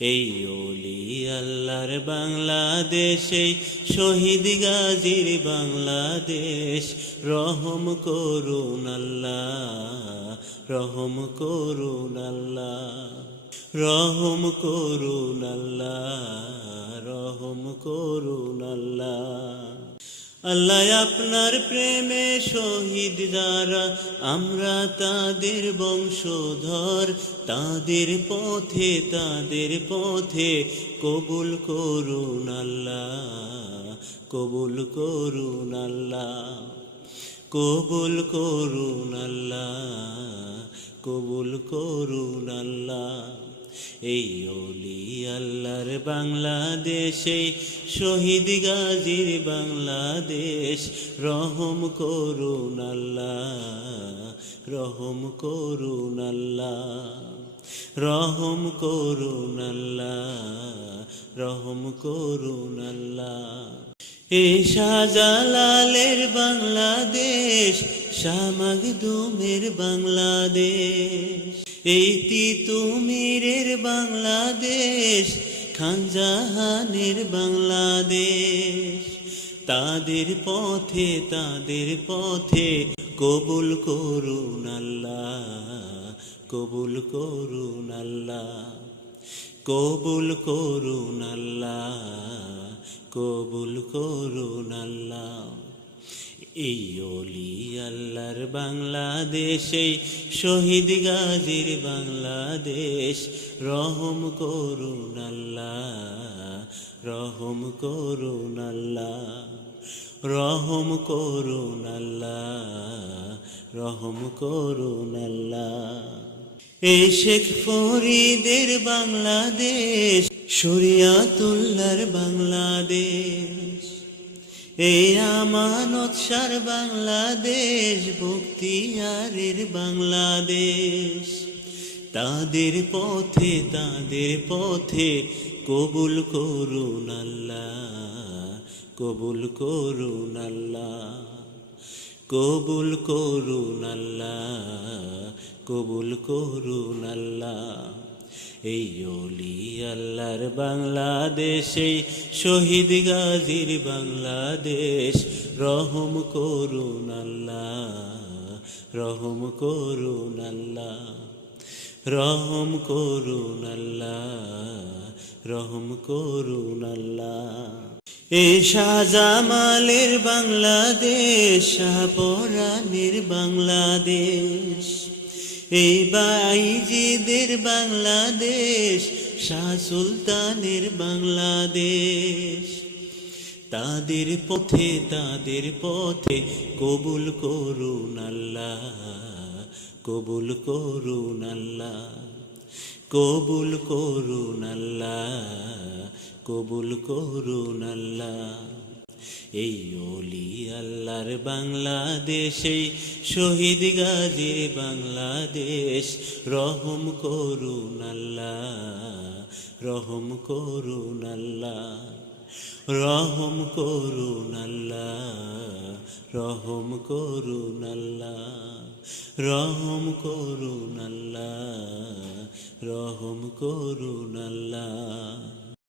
এই ওলি আল্লাহর বাংলাদেশ, এই শহীদ গাজীর বাংলাদেশ। রহম করুন আল্লাহ, রহম করুন আল্লাহ, রহম করুন আল্লাহ, রহম করুন আল্লাহ। আল্লাহ আপনার প্রেমে শহীদ যারা, আমরা তাদের বংশধর। তাদের পথে কবুল করুন আল্লাহ, কবুল করুন আল্লাহ, কবুল করুন আল্লাহ, কবুল করুন আল্লাহ। এই ওলি আল্লাহর বাংলাদেশ, এই শহীদ গাজীর বাংলাদেশ। রহম করুন আল্লাহ, রহম করুন আল্লাহ, রহম করুন আল্লাহ, রহম করুন আল্লাহ। এই শাহজালালের বাংলাদেশ, শাহ মাখদুমের বাংলাদেশ। এই তিতুমীরের বাংলাদেশ, খান জাহানের বাংলাদেশ। তাদের পথে কবুল করুন আল্লাহ, কবুল করুন আল্লাহ, কবুল করুন আল্লাহ, কবুল করুন আল্লাহ। এই ওলি আল্লাহর বাংলাদেশ, এই শহীদ গাজীর বাংলাদেশ। রহম করুন আল্লাহ, রহম করুন আল্লাহ, রহম করুন আল্লাহ, রহম করুন আল্লাহ। এই শেখ ফরিদের বাংলাদেশ, শরিয়াতুল্লাহর বাংলাদেশ। এই আমানত শাহর বাংলাদেশ, বখতিয়ারের বাংলাদেশ। তাদের পথে কবুল করুন আল্লাহ, কবুল করুন আল্লাহ, কবুল করুন আল্লাহ, কবুল করুন আল্লাহ। এই ওলি আল্লাহর বাংলাদেশ, এই শহীদ গাজীর বাংলাদেশ। রহম করুন আল্লাহ, রহম করুন আল্লাহ, রহম করুন আল্লাহ, রহম করুন আল্লাহ। এই শাহজামালের বাংলাদেশ, শাহপরানের বাংলাদেশ। এই বাইজিদের বাংলাদেশ, শাহ সুলতানের বাংলাদেশ। তাদের পথে কবুল করুন আল্লাহ, কবুল করুন আল্লাহ, কবুল করুন আল্লাহ, কবুল করুন আল্লাহ। এই ওলি আল্লাহর বাংলাদেশ, এই শহীদ গাজীর বাংলাদেশ। রহম করুন আল্লাহ, রহম করুন আল্লাহ, রহম করুন আল্লাহ, রহম করুন আল্লাহ, রহম করুন আল্লাহ, রহম করুন আল্লাহ।